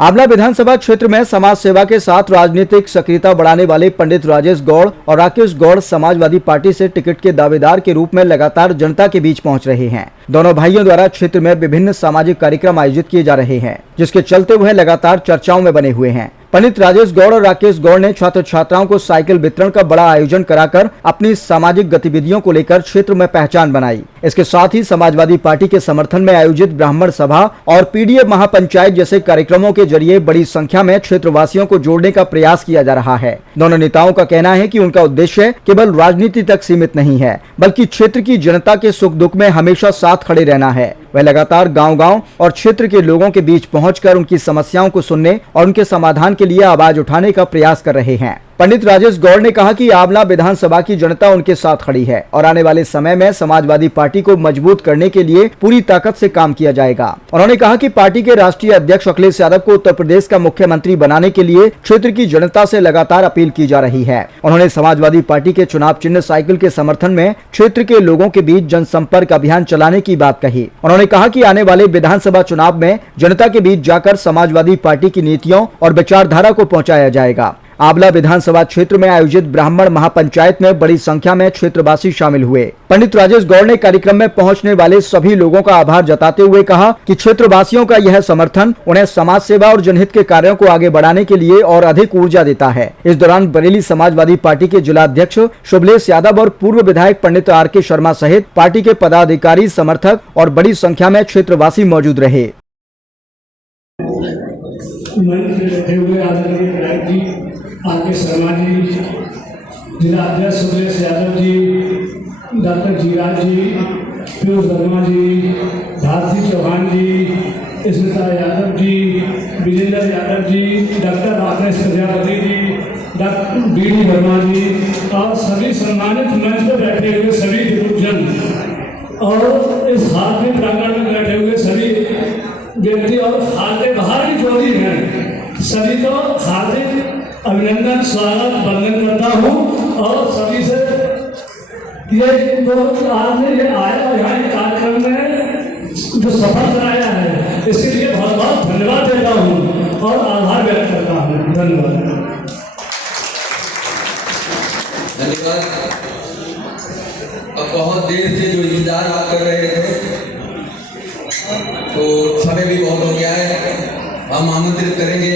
आंवला विधानसभा क्षेत्र में समाज सेवा के साथ राजनीतिक सक्रियता बढ़ाने वाले पंडित राजेश गौड़ और राकेश गौड़ समाजवादी पार्टी से टिकट के दावेदार के रूप में लगातार जनता के बीच पहुंच रहे हैं। दोनों भाइयों द्वारा क्षेत्र में विभिन्न सामाजिक कार्यक्रम आयोजित किए जा रहे हैं, जिसके चलते वह लगातार चर्चाओं में बने हुए हैं। पंडित राजेश गौड़ और राकेश गौड़ ने छात्र छात्राओं को साइकिल वितरण का बड़ा आयोजन कराकर अपनी सामाजिक गतिविधियों को लेकर क्षेत्र में पहचान बनाई। इसके साथ ही समाजवादी पार्टी के समर्थन में आयोजित ब्राह्मण सभा और पीडीए महापंचायत जैसे कार्यक्रमों के जरिए बड़ी संख्या में क्षेत्रवासियों को जोड़ने का प्रयास किया जा रहा है। दोनों नेताओं का कहना है कि उनका उद्देश्य केवल राजनीति तक सीमित नहीं है, बल्कि क्षेत्र की जनता के सुख दुख में हमेशा साथ खड़े रहना है। वह लगातार गांव-गांव और क्षेत्र के लोगों के बीच पहुंचकर उनकी समस्याओं को सुनने और उनके समाधान के लिए आवाज उठाने का प्रयास कर रहे हैं। पंडित राजेश गौड़ ने कहा कि आंवला विधानसभा की जनता उनके साथ खड़ी है और आने वाले समय में समाजवादी पार्टी को मजबूत करने के लिए पूरी ताकत से काम किया जाएगा। उन्होंने कहा कि पार्टी के राष्ट्रीय अध्यक्ष अखिलेश यादव को उत्तर प्रदेश का मुख्यमंत्री बनाने के लिए क्षेत्र की जनता से लगातार अपील की जा रही है। उन्होंने समाजवादी पार्टी के चुनाव चिन्ह साइकिल के समर्थन में क्षेत्र के लोगों के बीच जनसंपर्क अभियान चलाने की बात कही। उन्होंने कहा कि आने वाले विधानसभा चुनाव में जनता के बीच जाकर समाजवादी पार्टी की नीतियों और विचारधारा को पहुंचाया जाएगा। आंवला विधानसभा क्षेत्र में आयोजित ब्राह्मण महापंचायत में बड़ी संख्या में क्षेत्रवासी शामिल हुए। पंडित राजेश गौड़ ने कार्यक्रम में पहुंचने वाले सभी लोगों का आभार जताते हुए कहा कि क्षेत्रवासियों का यह समर्थन उन्हें समाज सेवा और जनहित के कार्यों को आगे बढ़ाने के लिए और अधिक ऊर्जा देता है। इस दौरान बरेली समाजवादी पार्टी के जिला अध्यक्ष शुभलेश यादव और पूर्व विधायक पंडित आर.के. शर्मा सहित पार्टी के पदाधिकारी, समर्थक और बड़ी संख्या में क्षेत्रवासी मौजूद रहे। आर.के. शर्मा जी, जिला अध्यक्ष शुभलेश यादव जी, डॉक्टर जीराज जी, पीयूष वर्मा जी, भारती चौहान जी, Smita Yadav ji, Vijendra Yadav ji, doctor Rakesh Prajapati ji, doctor BD. Verma जी और सभी सम्मानित मंच पर बैठे हुए सभी गुरुजन और इस हार्दिक प्रांगण में बैठे हुए सभी व्यक्ति और हार्दिक बाहर की जो भी हैं, सभी को हार्दिक अभिनंदन, स्वागत, वंदन करता हूँ और सभी से ये तो आपने ये आया और यहाँ कार्यक्रम में जो सफल कराया है, इसके लिए बहुत बहुत धन्यवाद देता हूँ और आभार व्यक्त करता हूँ। धन्यवाद। अब बहुत देर से जो इंतजार आप कर रहे थे, तो समय भी बहुत हो गया है। हम आमंत्रित करेंगे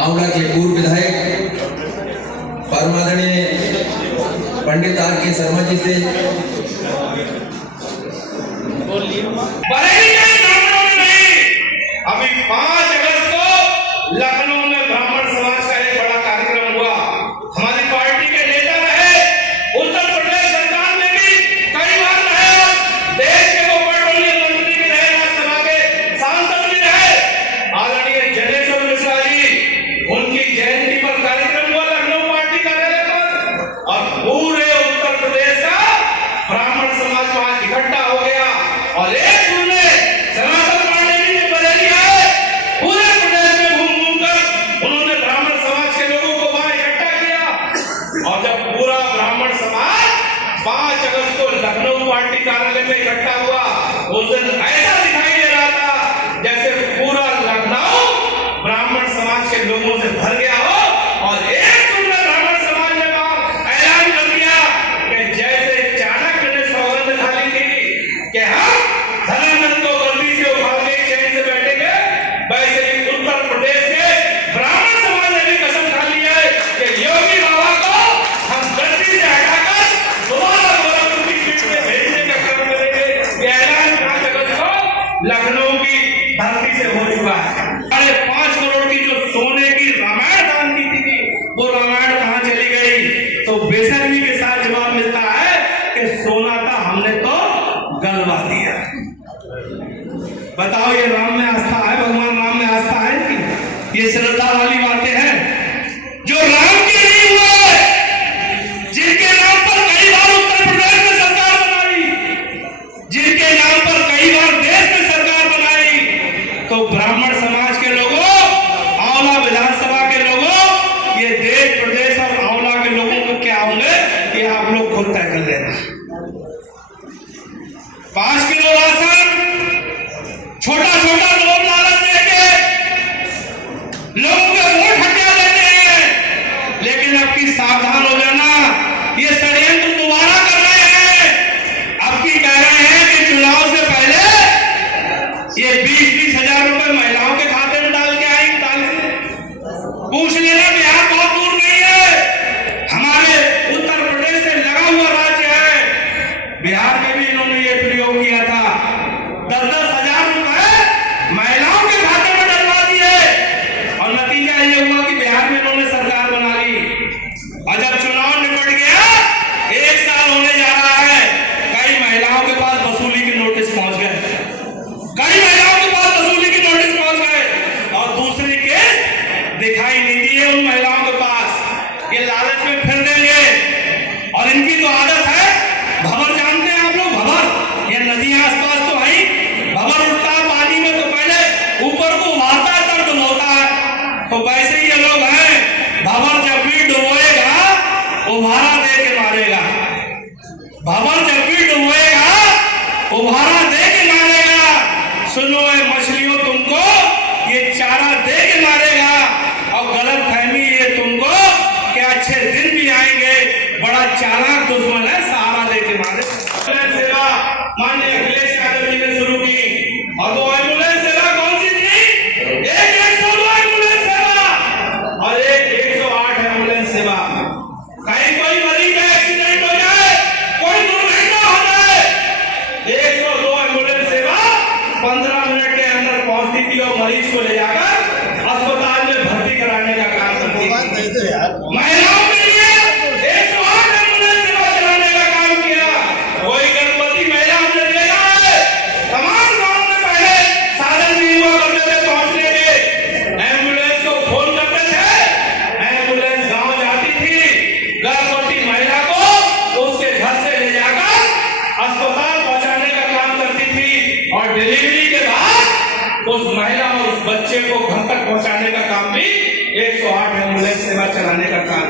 आंवला के पूर्व विधायक परमादरणीय पंडित आर.के. शर्मा जी से। अभी 5 अगस्त को लखनऊ में ब्राह्मण समाज का एक बड़ा कार्यक्रम हुआ। हमारी पार्टी के नेता रहे, उत्तर प्रदेश सरकार में भी कई बार रहे, देश के वो पेट्रोलियम मंत्री भी रहे, राज्यसभा के सांसद भी रहे। आदरणीय जनेश्वर मिश्रा जी, उनकी जयंती पर कार्यक्रम हुआ लखनऊ पार्टी कार्यालय पर और पूरे उत्तर प्रदेश का ब्राह्मण समाज वहां इकट्ठा हो गया और एक सुनने सनातन पांडे जी के बरेली आए, पूरे प्रदेश में घूम कर उन्होंने ब्राह्मण समाज के लोगों को वहां इकट्ठा किया और जब पूरा ब्राह्मण समाज 5 अगस्त को लखनऊ पार्टी कार्यालय में इकट्ठा हुआ, उस दिन ऐसा दिखाई दे रहा था जैसे पूरा लखनऊ ब्राह्मण समाज के लोगों से भर गया हो और एक सुंदर ब्राह्मण समाज ने ऐलान कर दिया कि जैसे चाणक्य ने सौगंध खाली थी कि हम धनानंद को गद्दी से उखाड़ के चैन से बैठेंगे, वैसे ही उत्तर प्रदेश के ब्राह्मण समाज ने भी कसम खा ली है कि योगी बाबा को हम गद्दी से हटाकर दोबारा गोरखपुर की पीठ में भेजने का काम करेंगे। ये ऐलान 5 अगस्त को लखनऊ की धरती से हो चुका है। 5.5 करोड़ की जो सोने की रामायण दान की थी, वो रामायण कहाँ चली गई? तो बेशर्मी के साथ जवाब मिलता है कि सोना था हमने तो गलवा दिया। बताओ, ये राम में आस्था है, भगवान राम में आस्था है कि ये श्रद्धा वाली बातें हैं जो राम की नहीं हुए, जिनके नाम पर कई बार उत्तर प्रदेश में सरकार बनाई, जिनके नाम पर कई बार देश में सरकार बनाई, तो ब्राह्मण समाज के लोगों, आंवला विधानसभा के लोगों, ये देश प्रदेश और आंवला के लोगों को क्या होंगे ये आप लोग खुद तय कर लेना। 5 किलो राशन छोटा छोटा लोन लालच देके दिखाई नहीं दी है उन महिलाओं के पास। ये लालच में फिर देंगे और इनकी तो आदत है। भंवर जानते हैं आप लोग? भंवर, ये नदियां आसपास तो आई, भंवर उठता है पानी में तो पहले ऊपर को उभारता है तब डुबोता है। तो वैसे ही ये लोग हैं, भंवर जब भी डुबोएगा उभारा दे के मारेगा। भंवर जब भी डुबोएगा उभारा दे के मारेगा। सुनो ए मछलियों, तुमको ये चारा दे के मारेगा। और गलत फहमी ये तुमको कि अच्छे दिन भी आएंगे, बड़ा चालाक दुश्मन है, सहारा दे के मारे। सेवा माननीय अखिलेश यादव जी ने शुरू की, और वो एम्बुलेंस सेवा कौन सी थी? एक 102 एम्बुलेंस सेवा और एक 108 एम्बुलेंस सेवा। कहीं कोई मरीज का एक्सीडेंट हो जाए, कोई दुर्घटना हो जाए, 102 एम्बुलेंस सेवा 15 मिनट के अंदर पहुंचती थी और मरीज को ले जाकर अस्पताल में भर्ती कराने का काम करती थी। महिलाओं के लिए 108 एम्बुलेंस सेवा चलाने का काम किया। कोई गर्भवती महिला हमने देखा है, तमाम गांव में पहले साधन नहीं हुआ करते थे पहुंचने के, एम्बुलेंस को फोन करते थे, एम्बुलेंस गांव जाती थी, गर्भवती महिला को उसके घर से ले जाकर अस्पताल पहुंचाने का काम करती थी, और डिलीवरी के बाद उस महिला और उस बच्चे को घर तक पहुंचाने का काम भी 108 एम्बुलेंस सेवा चलाने का काम।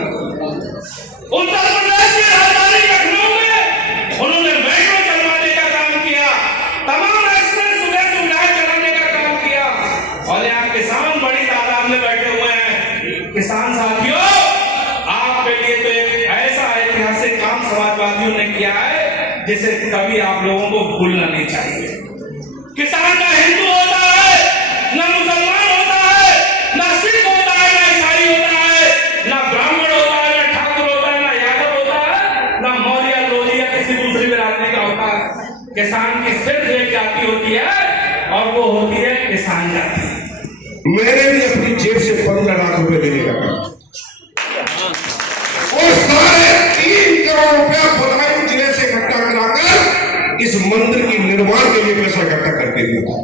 उत्तर प्रदेश की राजधानी लखनऊ में उन्होंने मेट्रो चलवाने का काम किया, तमाम एक्सप्रेस सुविधाएं चलाने का काम किया। और यहाँ किसान बड़ी तादाद में बैठे हुए हैं। किसान साथियों, आपके लिए तो एक ऐसा ऐतिहासिक काम समाजवादियों ने किया है जिसे कभी आप लोगों को भूलना नहीं चाहिए। किसान ना हिंदू होता है, ना मुसलमान होता है, ना सिख होता है, ना ईसाई होता है, ना ब्राह्मण होता है, ना ठाकुर होता है, ना यादव होता है, ना मौर्य लोधी या किसी दूसरी बिरादरी का होता है। किसान की सिर्फ एक जाति होती है और वो होती है किसान जाति। मैंने भी अपनी जेब से 15 लाख रुपए देने का काम और साढ़े 3 करोड़ रुपया बदायूं जिले से इकट्ठा कराकर इस मंदिर के निर्माण के लिए पैसा इकट्ठा करके दिया था।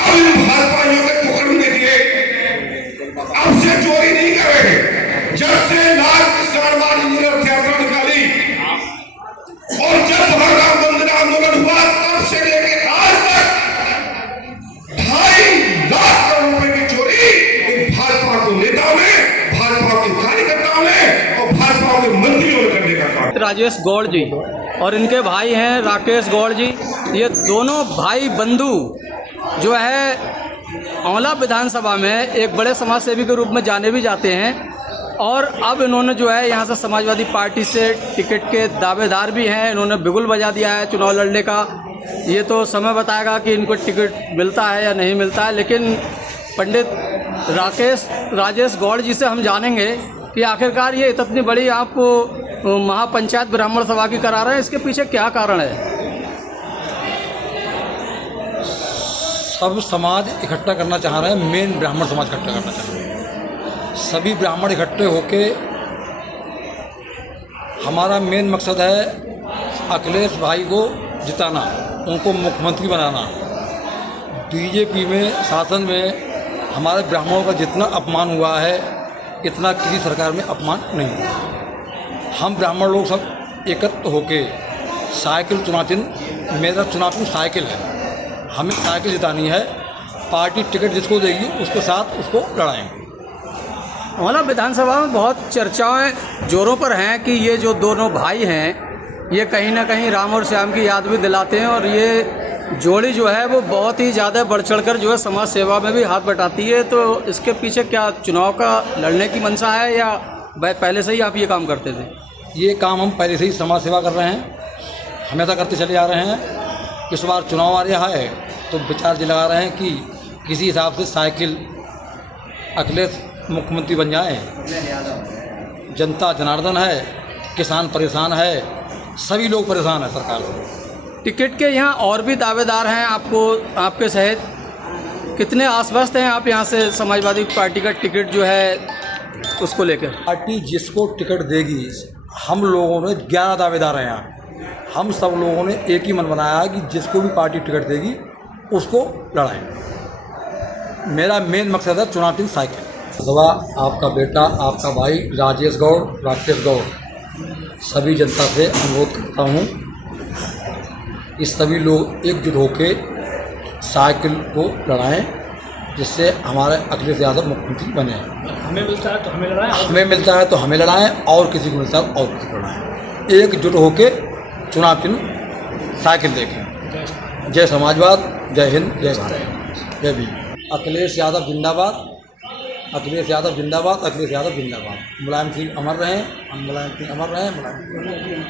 अब इन भाजपाइयों के पकड़ने के लिए अब से चोरी नहीं कर रहे। जब से लाल कृष्ण जी ने रथ यात्रा निकाली और जब भगवान मंदिर आंदोलन हुआ, तब से लेकर आज तक 2.5 लाख करोड़ रुपए की चोरी इन भाजपा के नेताओं ने, भाजपा के कार्यकर्ताओं ने और भाजपा के मंत्रियों ने करने का काम। राजेश गौड़ जी और इनके भाई हैं राकेश गौड़ जी, ये दोनों भाई बंधु जो है औला विधानसभा में एक बड़े समाज सेवी के रूप में जाने भी जाते हैं। और अब इन्होंने जो है यहाँ से समाजवादी पार्टी से टिकट के दावेदार भी हैं। इन्होंने बिगुल बजा दिया है चुनाव लड़ने का। ये तो समय बताएगा कि इनको टिकट मिलता है या नहीं मिलता है। लेकिन पंडित राजेश गौड़ जी से हम जानेंगे कि आखिरकार ये इतनी बड़ी आपको महापंचायत ब्राह्मण सभा की करा रहे हैं, इसके पीछे क्या कारण है? सब समाज इकट्ठा करना चाह रहे हैं, मेन ब्राह्मण समाज इकट्ठा करना चाह रहे हैं। सभी ब्राह्मण इकट्ठे होके हमारा मेन मकसद है अखिलेश भाई को जिताना, उनको मुख्यमंत्री बनाना। बीजेपी में शासन में हमारे ब्राह्मणों का जितना अपमान हुआ है इतना किसी सरकार में अपमान नहीं हुआ। हम ब्राह्मण लोग सब एकत्र होके साइकिल चुनाव चिन्ह, मेरा चुनाव चिन्ह साइकिल है, हमें साइकिल जितानी है। पार्टी टिकट जिसको देगी उसके साथ उसको लड़ाएंगे। औला विधानसभा में बहुत चर्चाएं जोरों पर हैं कि ये जो दोनों भाई हैं ये कहीं ना कहीं राम और श्याम की याद भी दिलाते हैं, और ये जोड़ी जो है वो बहुत ही ज़्यादा बढ़ चढ़कर जो है समाज सेवा में भी हाथ बटाती है। तो इसके पीछे क्या चुनाव का लड़ने की मंशा है या पहले से ही आप ये काम करते थे? ये काम हम पहले से ही समाज सेवा कर रहे हैं, हमेशा करते चले आ रहे हैं। इस बार चुनाव आ रहा है तो विचार ये लगा रहे हैं कि किसी हिसाब से साइकिल अखिलेश मुख्यमंत्री बन जाए। जनता जनार्दन है, किसान परेशान है, सभी लोग परेशान हैं सरकार से। टिकट के यहाँ और भी दावेदार हैं आपको, आपके सहित कितने आश्वस्त हैं आप यहाँ से समाजवादी पार्टी का टिकट जो है उसको लेकर? पार्टी जिसको टिकट देगी, हम लोगों ने 11 दावेदार हैं यहाँ, हम सब लोगों ने एक ही मन बनाया है कि जिसको भी पार्टी टिकट देगी उसको लड़ाएंगे। मेरा मेन मकसद है चुनाव चिन्ह साइकिल। सभा आपका बेटा, आपका भाई राजेश गौड़, राकेश गौड़ सभी जनता से अनुरोध करता हूँ कि सभी लोग एकजुट होकर साइकिल को लड़ाएं, जिससे हमारे अखिलेश यादव मुख्यमंत्री बने। हमें मिलता है तो हमें लड़ाएं, हमें मिलता है तो हमें लड़ाएं, और किसी को मिलता है और किसी को लड़ाएं। एकजुट होकर चुनाव चिन्ह साइकिल देखें। जय समाजवाद, जय हिंद, जय भारत, जय भीम। अखिलेश यादव जिंदाबाद, अखिलेश यादव जिंदाबाद, अखिलेश यादव जिंदाबाद। मुलायम सिंह अमर रहें, हम मुलायम सिंह अमर रहें, मुलायम सिंह।